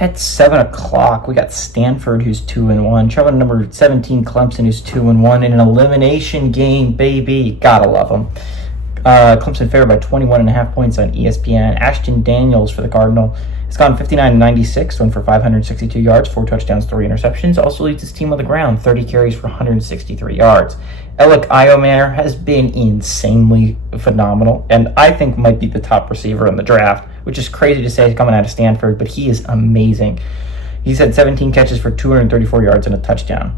At 7 o'clock, we got Stanford, who's 2-1. Traveling number 17, Clemson, who's 2-1. In an elimination game, baby. Gotta love them. Clemson favored by 21.5 points on ESPN. Ashton Daniels for the Cardinal has gone 59-96, went for 562 yards, 4 touchdowns, 3 interceptions. Also leads his team on the ground, 30 carries for 163 yards. Alec Iomayer has been insanely phenomenal, and I think might be the top receiver in the draft, which is crazy to say coming out of Stanford, but he is amazing. He's had 17 catches for 234 yards and a touchdown.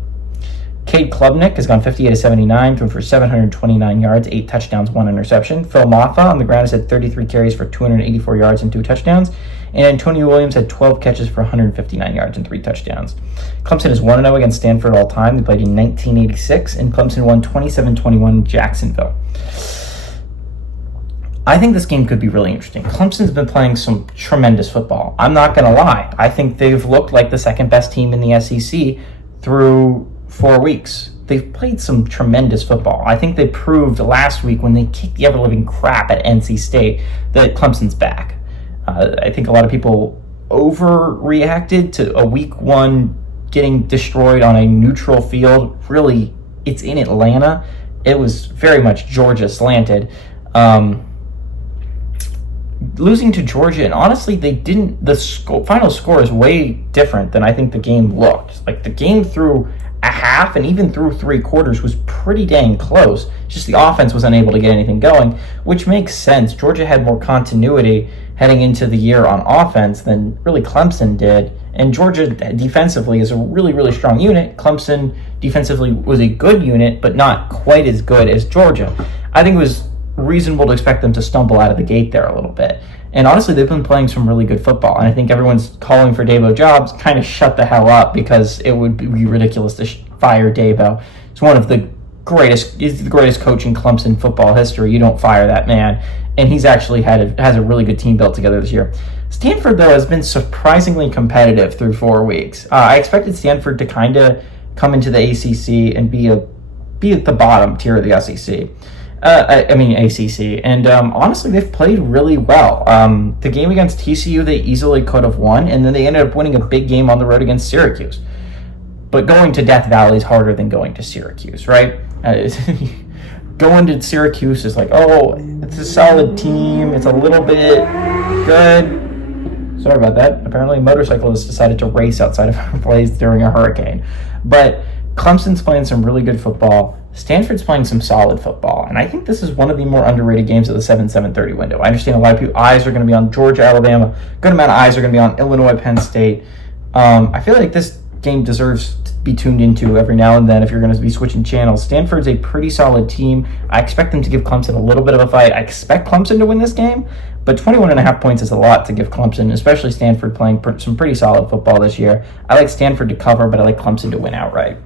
Cade Klubnik has gone 58-79, thrown for 729 yards, 8 touchdowns, 1 interception. Phil Maffa on the ground has had 33 carries for 284 yards and 2 touchdowns. And Antonio Williams had 12 catches for 159 yards and 3 touchdowns. Clemson is 1-0 against Stanford all time. They played in 1986, and Clemson won 27-21 in Jacksonville. I think this game could be really interesting. Clemson's been playing some tremendous football. I'm not going to lie. I think they've looked like the second best team in the SEC through 4 weeks. They've played some tremendous football. I think they proved last week when they kicked the ever-living crap at NC State that Clemson's back. I think a lot of people overreacted to a week 1 getting destroyed on a neutral field. Really, it's in Atlanta. It was very much Georgia slanted. Losing to Georgia, and honestly, the final score is way different than I think the game looked. Like, the game through a half and even through 3 quarters was pretty dang close. Just the offense was unable to get anything going, which makes sense. Georgia had more continuity heading into the year on offense than really Clemson did. And Georgia defensively is a really, really strong unit. Clemson defensively was a good unit, but not quite as good as Georgia. I think it was reasonable to expect them to stumble out of the gate there a little bit. And honestly, they've been playing some really good football. And I think everyone's calling for Dabo jobs kind of shut the hell up, because it would be ridiculous to fire Dabo. He's one of the greatest, he's the greatest coach in Clemson football history. You don't fire that man. And he's actually has a really good team built together this year. Stanford, though, has been surprisingly competitive through 4 weeks. I expected Stanford to kind of come into the ACC and be at the bottom tier of the SEC. ACC. And honestly, they've played really well. The game against TCU, they easily could have won, and then they ended up winning a big game on the road against Syracuse. But going to Death Valley is harder than going to Syracuse, right? Going to Syracuse is like, oh, it's a solid team. It's a little bit good. Sorry about that. Apparently, a motorcyclist decided to race outside of our place during a hurricane. But Clemson's playing some really good football. Stanford's playing some solid football, and I think this is one of the more underrated games of the 7-7:30 window. I understand a lot of people's eyes are going to be on Georgia, Alabama. A good amount of eyes are going to be on Illinois, Penn State. I feel like this game deserves to be tuned into every now and then if you're going to be switching channels. Stanford's a pretty solid team. I expect them to give Clemson a little bit of a fight. I expect Clemson to win this game, but 21.5 points is a lot to give Clemson, especially Stanford playing some pretty solid football this year. I like Stanford to cover, but I like Clemson to win outright.